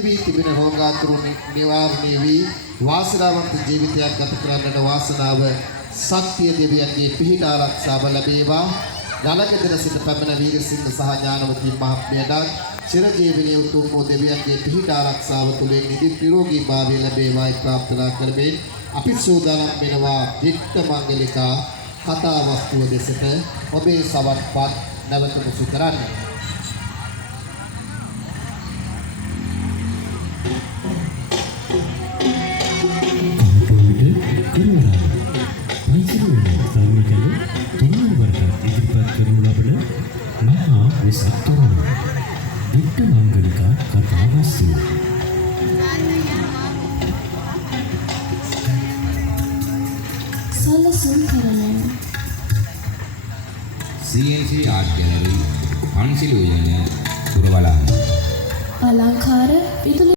ඇතිවී තිබෙන රෝගාතුරු නිවාරණය වී වාසනාවන්ත ජීවිතයක් ගත කරන්නට වාසනාව ශක්තිය දෙවියන්ගේ පිහිට ආරක්ෂාව ලැබේවා. නලගෙදර සිට පැමිණ වීරසිංහ සහ ඥානවතී මහත්මියට චිරජීවනයේ උතුම් වූ දෙවියන්ගේ පිහිට ආරක්ෂාව තුළින් නිරෝගී භාවය ලැබේවායි ප්‍රාර්ථනා කරමින් අපි සූදානම් වෙනවා දික්ක මංගලිකා කතා වස්තුව දෙසට ඔබේ සවන්පත් නැවත මුසු කරන්න. CNC Art Gallery, Hansil Uyana, Puravalan. Alankara,